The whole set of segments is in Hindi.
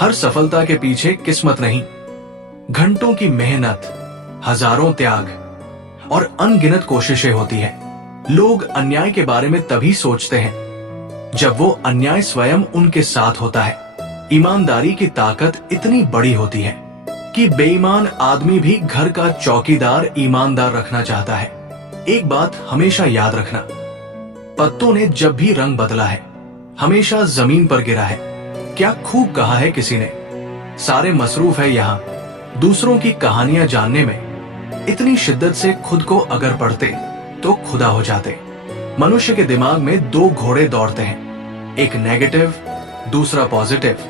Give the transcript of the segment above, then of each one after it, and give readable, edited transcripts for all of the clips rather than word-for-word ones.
हर सफलता के पीछे किस्मत नहीं, घंटों की मेहनत, हजारों त्याग और अनगिनत कोशिशें होती हैं। लोग अन्याय के बारे में तभी सोचते हैं जब वो अन्याय स्वयं उनके साथ होता है। ईमानदारी की ताकत इतनी बड़ी होती है कि बेईमान आदमी भी घर का चौकीदार ईमानदार रखना चाहता है। एक बात हमेशा याद रखना, पत्तों ने जब भी रंग बदला है हमेशा जमीन पर गिरा है। क्या खूब कहा है किसी ने, सारे मसरूफ है यहाँ दूसरों की कहानियां जानने में, इतनी शिद्दत से खुद को अगर पढ़ते तो खुदा हो जाते। मनुष्य के दिमाग में दो घोड़े दौड़ते हैं, एक नेगेटिव, दूसरा पॉजिटिव।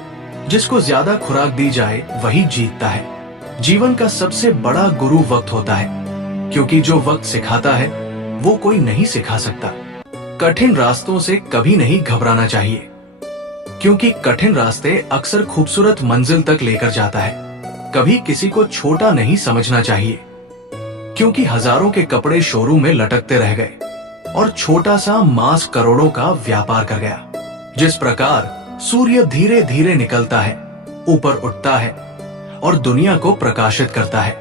जिसको ज्यादा खुराक दी जाए वही जीतता है। जीवन का सबसे बड़ा गुरु वक्त होता है, क्योंकि जो वक्त सिखाता है वो कोई नहीं सिखा सकता। कठिन रास्तों से कभी नहीं घबराना चाहिए, क्योंकि कठिन रास्ते अक्सर खूबसूरत मंजिल तक लेकर जाता है। कभी किसी को छोटा नहीं समझना चाहिए, क्योंकि हजारों के कपड़े शोरूम में लटकते रह गए और छोटा सा मांस करोड़ों का व्यापार कर गया। जिस प्रकार सूर्य धीरे धीरे निकलता है, ऊपर उठता है और दुनिया को प्रकाशित करता है,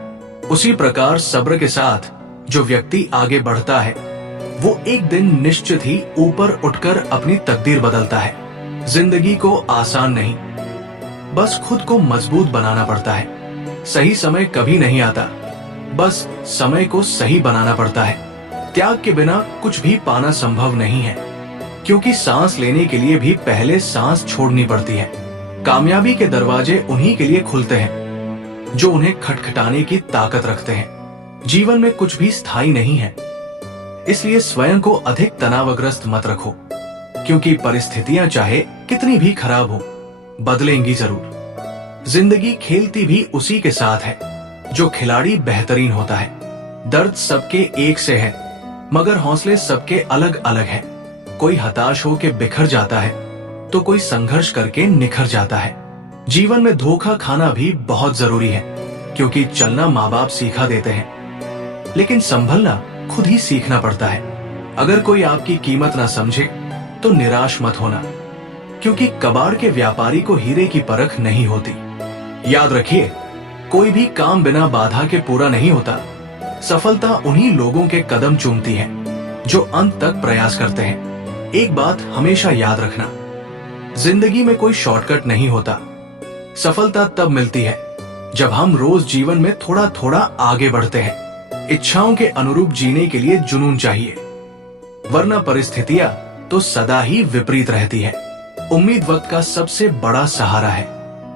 उसी प्रकार सब्र के साथ जो व्यक्ति आगे बढ़ता है वो एक दिन निश्चित ही ऊपर उठकर अपनी तकदीर बदलता है। जिंदगी को आसान नहीं, बस खुद को मजबूत बनाना पड़ता है। सही समय कभी नहीं आता, बस समय को सही बनाना पड़ता है। त्याग के बिना कुछ भी पाना संभव नहीं है, क्योंकि सांस लेने के लिए भी पहले सांस छोड़नी पड़ती है। कामयाबी के दरवाजे उन्हीं के लिए खुलते हैं जो उन्हें खटखटाने की ताकत रखते हैं। जीवन में कुछ भी स्थायी नहीं है, इसलिए स्वयं को अधिक तनावग्रस्त मत रखो, क्योंकि परिस्थितियां चाहे कितनी भी खराब हो बदलेंगी जरूर। जिंदगी खेलती भी उसी के साथ है जो खिलाड़ी बेहतरीन होता है। दर्द सबके एक से है, मगर हौसले सबके अलग अलग हैं। कोई हताश हो के बिखर जाता है तो कोई संघर्ष करके निखर जाता है। जीवन में धोखा खाना भी बहुत जरूरी है, क्योंकि चलना माँ बाप सिखा देते हैं, लेकिन संभलना खुद ही सीखना पड़ता है। अगर कोई आपकी कीमत ना समझे तो निराश मत होना, क्योंकि कबाड़ के व्यापारी को हीरे की परख नहीं होती। याद रखिए, कोई भी काम बिना बाधा के पूरा नहीं होता। सफलता उन्हीं लोगों के कदम चूमती है जो अंत तक प्रयास करते हैं। एक बात हमेशा याद रखना, जिंदगी में कोई शॉर्टकट नहीं होता। सफलता तब मिलती है जब हम रोज जीवन में थोड़ा थोड़ा आगे बढ़ते हैं। इच्छाओं के अनुरूप जीने के लिए जुनून चाहिए, वरना परिस्थितियां तो सदा ही विपरीत रहती है। उम्मीद वक्त का सबसे बड़ा सहारा है।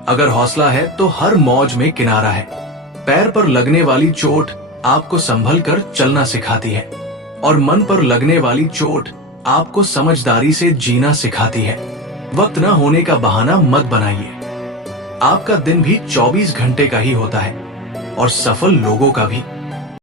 अगर हौसला है तो हर मौज में किनारा है। पैर पर लगने वाली चोट आपको संभल कर चलना सिखाती है, और मन पर लगने वाली चोट आपको समझदारी से जीना सिखाती है। वक्त न होने का बहाना मत बनाइए। आपका दिन भी 24 घंटे का ही होता है, और सफल लोगों का भी।